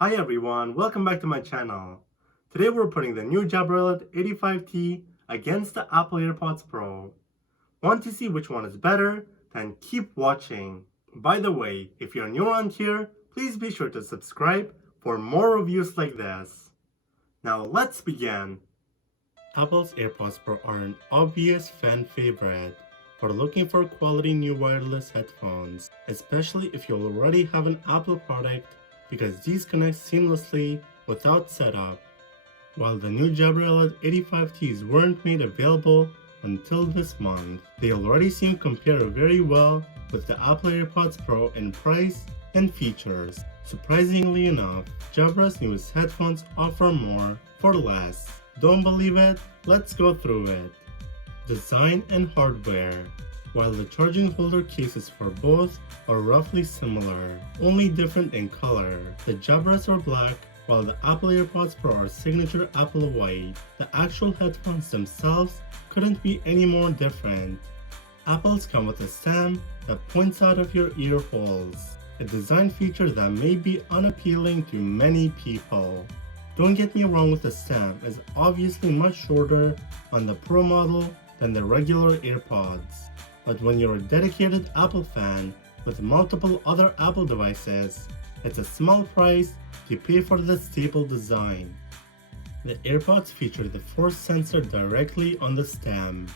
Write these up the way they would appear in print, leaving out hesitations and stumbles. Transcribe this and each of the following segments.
Hi everyone, welcome back to my channel. Today we're putting the new Jabra 85T against the Apple AirPods Pro. Want to see which one is better? Then keep watching. By the way, if you're new around here, please be sure to subscribe for more reviews like this. Now let's begin. Apple's AirPods Pro are an obvious fan favorite for looking for quality new wireless headphones, especially if you already have an Apple product because these connect seamlessly without setup. While the new Jabra 85Ts weren't made available until this month, they already seem to compare very well with the Apple AirPods Pro in price and features. Surprisingly enough, Jabra's newest headphones offer more for less. Don't believe it? Let's go through it. Design and hardware. While the charging holder cases for both are roughly similar, only different in color. The Jabras are black, while the Apple AirPods Pro are signature Apple white. The actual headphones themselves couldn't be any more different. Apple's come with a stem that points out of your ear holes, a design feature that may be unappealing to many people. Don't get me wrong, with the stem is obviously much shorter on the Pro model than the regular AirPods. But when you're a dedicated Apple fan with multiple other Apple devices, it's a small price to pay for the staple design. The AirPods feature the force sensor directly on the stem,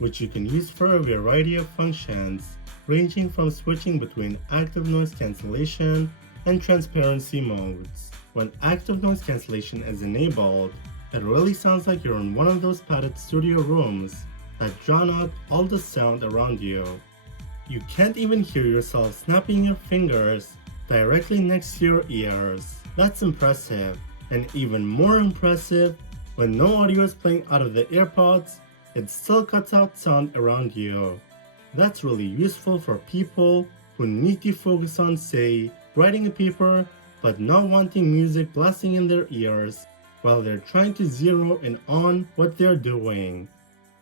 which you can use for a variety of functions, ranging from switching between active noise cancellation and transparency modes. When active noise cancellation is enabled, it really sounds like you're in one of those padded studio rooms that drown out all the sound around you. You can't even hear yourself snapping your fingers directly next to your ears. That's impressive, and even more impressive, when no audio is playing out of the AirPods, it still cuts out sound around you. That's really useful for people who need to focus on, say, writing a paper but not wanting music blasting in their ears while they're trying to zero in on what they're doing.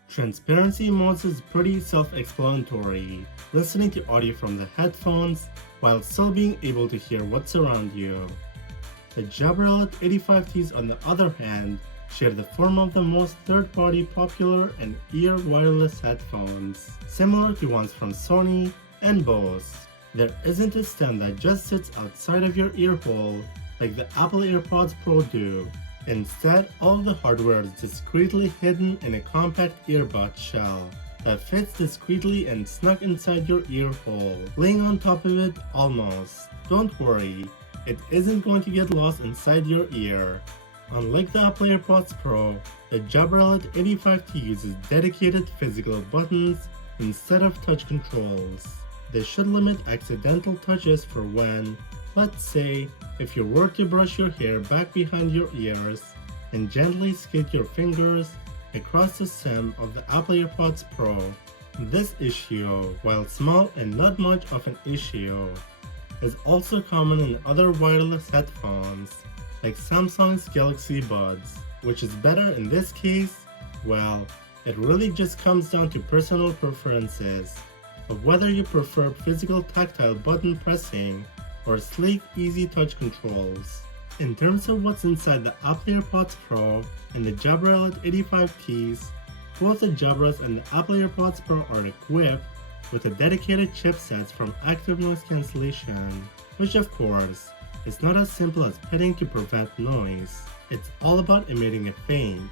Transparency modes is pretty self-explanatory, listening to audio from the headphones while still being able to hear what's around you. The Jabra 85Ts, on the other hand, share the form of the most third-party popular and ear wireless headphones, similar to ones from Sony and Bose. There isn't a stem that just sits outside of your ear hole like the Apple AirPods Pro do. Instead, all the hardware is discreetly hidden in a compact earbud shell that fits discreetly and snug inside your ear hole, laying on top of it almost. Don't worry, it isn't going to get lost inside your ear. Unlike the Apple AirPods Pro, the Jabra 85T uses dedicated physical buttons instead of touch controls. This should limit accidental touches for when, let's say, if you were to brush your hair back behind your ears and gently skid your fingers across the stem of the Apple AirPods Pro. This issue, while small and not much of an issue, is also common in other wireless headphones like Samsung's Galaxy Buds. Which is better in this case? Well, it really just comes down to personal preferences of whether you prefer physical tactile button pressing or sleek, easy touch controls. In terms of what's inside the Apple AirPods Pro and the Jabra 85Ts, both the Jabras and the Apple AirPods Pro are equipped with a dedicated chipsets from active noise cancellation, which of course is not as simple as pitting to prevent noise. It's all about emitting a faint,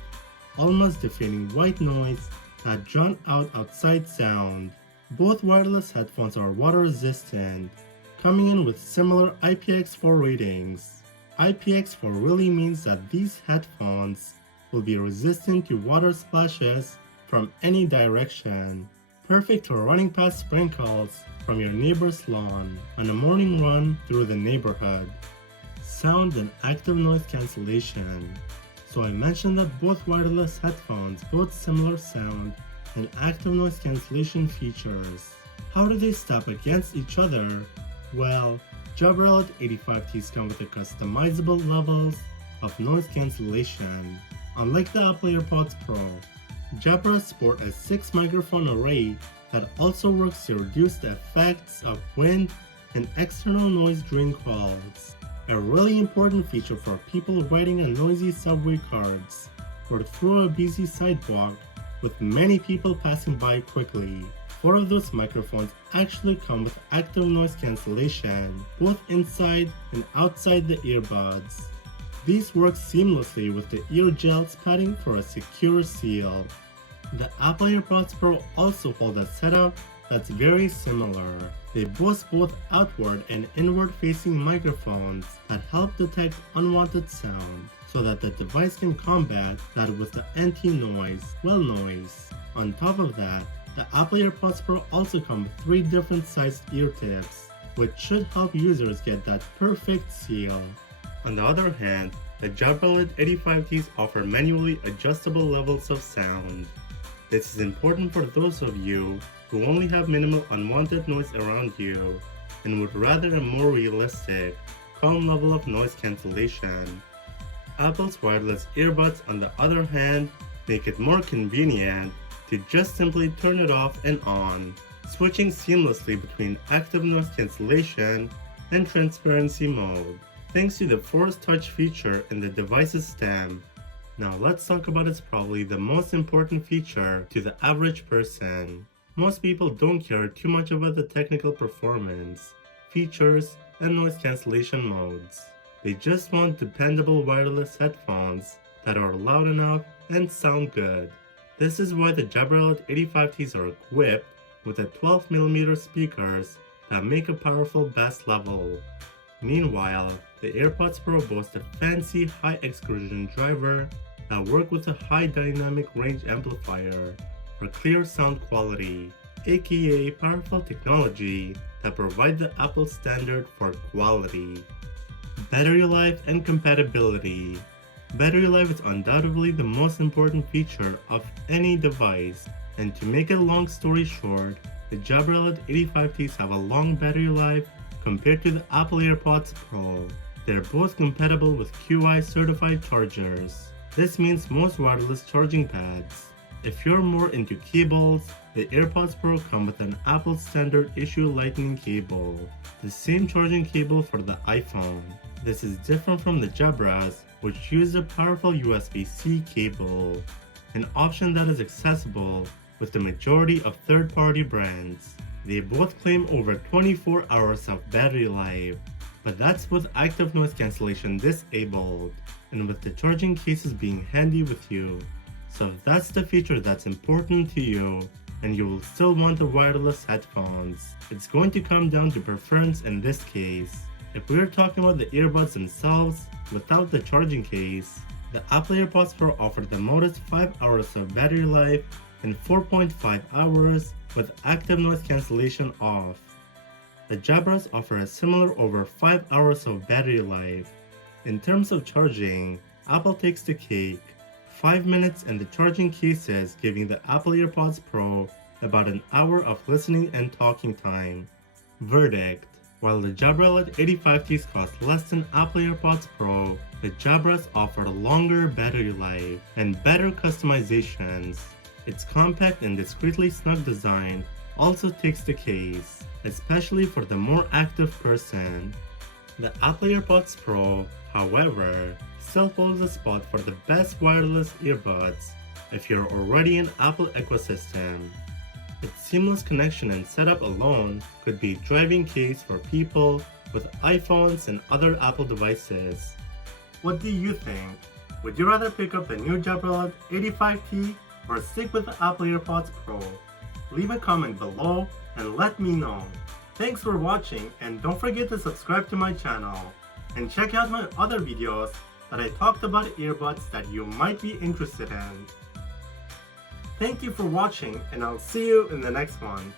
almost defeating white noise that drown out outside sound. Both wireless headphones are water resistant, coming in with similar IPX4 ratings. IPX4 really means that these headphones will be resistant to water splashes from any direction, perfect for running past sprinkles from your neighbor's lawn on a morning run through the neighborhood. Sound and active noise cancellation. So I mentioned that both wireless headphones boast similar sound and active noise cancellation features. How do they stack against each other? Well, Jabra 85Ts come with the customizable levels of noise cancellation. Unlike the Apple AirPods Pro, Jabra sport a 6 microphone array that also works to reduce the effects of wind and external noise during calls. A really important feature for people riding on noisy subway cars or through a busy sidewalk with many people passing by quickly. 4 of those microphones actually come with active noise cancellation, both inside and outside the earbuds. These work seamlessly with the ear gels padding for a secure seal. The Apple AirPods Pro also hold a setup that's very similar. They boast both outward and inward facing microphones that help detect unwanted sound so that the device can combat that with the anti-noise, noise. On top of that, the Apple AirPods Pro also come with 3 different sized ear tips, which should help users get that perfect seal. On the other hand, the Jabra 85Ts offer manually adjustable levels of sound. This is important for those of you who only have minimal unwanted noise around you and would rather a more realistic, calm level of noise cancellation. Apple's wireless earbuds, on the other hand, make it more convenient to just simply turn it off and on, switching seamlessly between active noise cancellation and transparency mode, thanks to the Force Touch feature in the device's stem. Now let's talk about it's probably the most important feature to the average person. Most people don't care too much about the technical performance, features, and noise cancellation modes. They just want dependable wireless headphones that are loud enough and sound good. This is why the Jabra 85Ts are equipped with a 12mm speakers that make a powerful bass level. Meanwhile, the AirPods Pro boast a fancy high excursion driver that work with a high dynamic range amplifier for clear sound quality, aka powerful technology that provide the Apple standard for quality. Battery life and compatibility. Battery life is undoubtedly the most important feature of any device, and to make a long story short, the Jabra 85Ts have a long battery life compared to the Apple AirPods Pro. They're both compatible with QI certified chargers. This means most wireless charging pads. If you're more into cables, the AirPods Pro come with an Apple standard issue lightning cable, the same charging cable for the iPhone. This is different from the Jabras, which use a powerful USB-C cable, an option that is accessible with the majority of third-party brands. They both claim over 24 hours of battery life, but that's with active noise cancellation disabled, and with the charging cases being handy with you. So if that's the feature that's important to you, and you will still want the wireless headphones, it's going to come down to preference in this case. If we're talking about the earbuds themselves, without the charging case, the Apple AirPods Pro offer the modest 5 hours of battery life and 4.5 hours with active noise cancellation off. The Jabras offer a similar over 5 hours of battery life. In terms of charging, Apple takes the cake. 5 minutes and the charging cases, giving the Apple AirPods Pro about an hour of listening and talking time. Verdict: while the Jabra 85Ts cost less than Apple AirPods Pro, the Jabras offer a longer battery life and better customizations. Its compact and discreetly snug design also takes the case, especially for the more active person. The Apple AirPods Pro, however, still holds a spot for the best wireless earbuds if you're already in Apple ecosystem. Its seamless connection and setup alone could be a driving case for people with iPhones and other Apple devices. What do you think? Would you rather pick up the new Jabra 85T or stick with the Apple AirPods Pro? Leave a comment below and let me know. Thanks for watching, and don't forget to subscribe to my channel and check out my other videos that I talked about earbuds that you might be interested in. Thank you for watching, and I'll see you in the next one.